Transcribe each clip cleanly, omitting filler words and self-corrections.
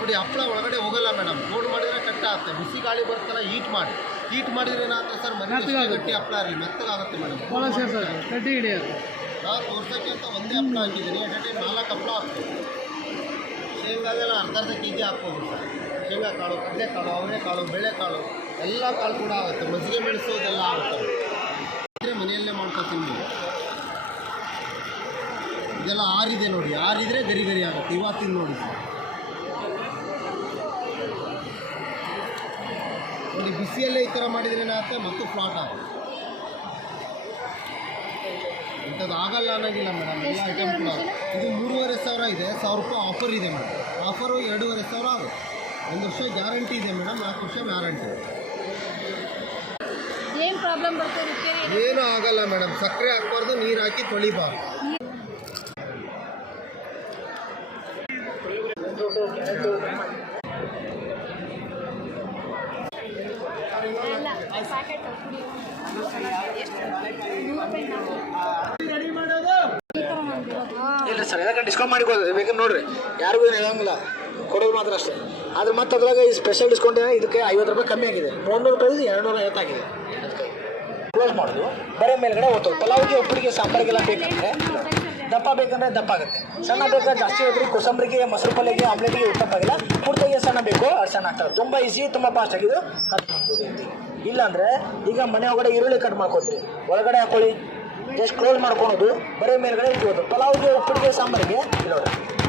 ನೋಡಿ ಹಪ್ಪಳ ಒಳಗಡೆ ಹೋಗಲ್ಲ ಮೇಡಮ್. ಕೋಡ್ ಮಾಡಿದ್ರೆ ಕಟ್ ಆಗುತ್ತೆ. ಬಿಸಿ ಗಾಳಿ ಬರ್ತಲ್ಲ, ಹೀಟ್ ಮಾಡಿದ್ರೆ ಏನಾಗುತ್ತೆ ಸರ್, ಮನೆ ಗಟ್ಟಿ ಹಪ್ಪಳ ಇರಲಿ ಮೆತ್ತಗಾಗುತ್ತೆ ಮೇಡಮ್. ಕಟ್ಟಿ ಹಿಡಿಯೋದು ನಾನು ತೋರ್ಸೋಕ್ಕೆ ಅಂತ ಒಂದೇ ಹಪ್ಪಳ ಹಾಕಿದ್ದೀನಿ. ಅಡ್ಡೆ 4 ಹಪ್ಪಳ ಹಾಕ್ತೀನಿ. ಶೇಂಗಾದೆಲ್ಲ ಅರ್ಧ ಕೆ ಜಿ ಹಾಕ್ಬೋದು ಸರ್. ಶೇಂಗಾ ಕಾಳು, ಕಡಲೆಕಾಳು, ಅವರೆಕಾಳು, ಬೇಳೆಕಾಳು ಎಲ್ಲ ಕಾಳು ಕೂಡ ಆಗುತ್ತೆ. ಮಜ್ಜಿಗೆ ಮೆಣಸು ಇದೆಲ್ಲ ಆಗುತ್ತೆ. ಅಂದರೆ ಮನೆಯಲ್ಲೇ ಮಾಡ್ಕೊತೀನಿ ನೀವು. ಇದೆಲ್ಲ ಆರಿದೆ ನೋಡಿ, ಆರಿದ್ರೆ ಗರಿ ಗರಿ ಆಗುತ್ತೆ. ಇವತ್ತಿನ ನೋಡಿ ಸರ್, ನೋಡಿ ಬಿಸಿಯಲ್ಲೇ ಈ ಥರ ಮಾಡಿದ್ರೆ ಏನಾಗುತ್ತೆ, ಮತ್ತು ಫ್ಲಾಟ್ ಆಗುತ್ತೆ. ಇಂಥದ್ದು ಆಗಲ್ಲ ಅನ್ನೋದಿಲ್ಲ ಮೇಡಮ್. ಎಲ್ಲ ಐಟಮ್ ಕೂಡ ಇದು 3,500 ಇದೆ. 1,000 ರೂಪಾಯಿ ಆಫರ್ ಇದೆ ಮೇಡಮ್. ಆಫರು 2,500 ಆಗುತ್ತೆ. 1 ವರ್ಷ ಗ್ಯಾರಂಟಿ ಇದೆ ಮೇಡಮ್, 4 ವರ್ಷ ವ್ಯಾರಂಟಿ. ಏನು ಪ್ರಾಬ್ಲಮ್ ಬರ್ತದೆ? ಏನೂ ಆಗಲ್ಲ ಮೇಡಮ್. ಸಕ್ಕರೆ ಹಾಕ್ಬಾರ್ದು, ನೀರು ಹಾಕಿ ತೊಳಿಬಾರ್ದು. ಇಲ್ಲ ಸರ್, ಯಾಕಂದ್ರೆ ಡಿಸ್ಕೌಂಟ್ ಮಾಡಿ ಬೇಕಂದ್ರೆ ನೋಡ್ರಿ, ಯಾರಿಗೂ ಏನು ಹೇಳಂಗಿಲ್ಲ, ಕೊಡೋದು ಮಾತ್ರ ಅಷ್ಟೇ. ಆದ್ರೆ ಮತ್ತೆ ಅದ್ರಾಗ ಈ ಸ್ಪೆಷಲ್ ಡಿಸ್ಕೌಂಟ್ ಇದಕ್ಕೆ 50 ರೂಪಾಯಿ ಕಮ್ಮಿ ಆಗಿದೆ. 300 ರೂಪಾಯಿ 250 ಆಗಿದೆ. ಕ್ಲೋಸ್ ಮಾಡೋದು ಬರೀ ಮೇಲ್ಗಡೆ ಹೋಗ್ತದೆ. ಪಲಾವ್ಗೆ, ಉಪ್ಪಿಗೆ, ಸಾಂಬಾರಿಗೆಲ್ಲ ಬೇಕಂದ್ರೆ ದಪ್ಪ ಬೇಕಂದ್ರೆ ದಪ್ಪ ಆಗುತ್ತೆ. ಸಣ್ಣ ಬೇಕಾದ್ರೆ ಜಾಸ್ತಿ ಹೋದ್ರಿ. ಕೋಸಂಬರಿಗೆ, ಮೊಸರು ಪಲ್ಯಗೆ, ಆಮ್ಲೆಟ್ಗೆ ಉತ್ತಪ್ಪಾಗಿಲ್ಲ. ಪೂರ್ತಿಗೆ ಸಣ್ಣ ಬೇಕು, ಅದು ಸಣ್ಣ ಆಗ್ತದೆ. ತುಂಬ ಈಸಿ, ತುಂಬ ಫಾಸ್ಟ್ ಆಗಿದ್ದು ಕಟ್ ಮಾಡ್ಬೋದು ಅಂತ. ಇಲ್ಲಾಂದರೆ ಈಗ ಮನೆ ಒಳಗಡೆ ಈರುಳ್ಳಿ ಕಟ್ ಮಾಡ್ಕೊತೀರಿ, ಒಳಗಡೆ ಹಾಕೊಳ್ಳಿ, ಜಸ್ಟ್ ಕ್ಲೋಸ್ ಮಾಡ್ಕೊಳೋದು, ಬರೀ ಮೇಲ್ಗಡೆ ಇಟ್ಬೋದು. ಪಲಾವ್ಗೆ, ಉಪ್ಪಿಗೆ, ಸಾಂಬಾರಿಗೆ ಇಲ್ಲ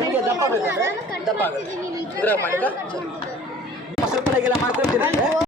ನಿಮಗೆ ದಪ್ಪ ಬೇಕಂದ್ರೆ ದಪ್ಪ ಆಗುತ್ತೆ. ಇದ್ರಾಗ ಮಾಡಿದ ಮೊಸರು ಪಲ್ಯಗೆಲ್ಲ ಮಾಡ್ಕೊತೀರಿ ಅಂದರೆ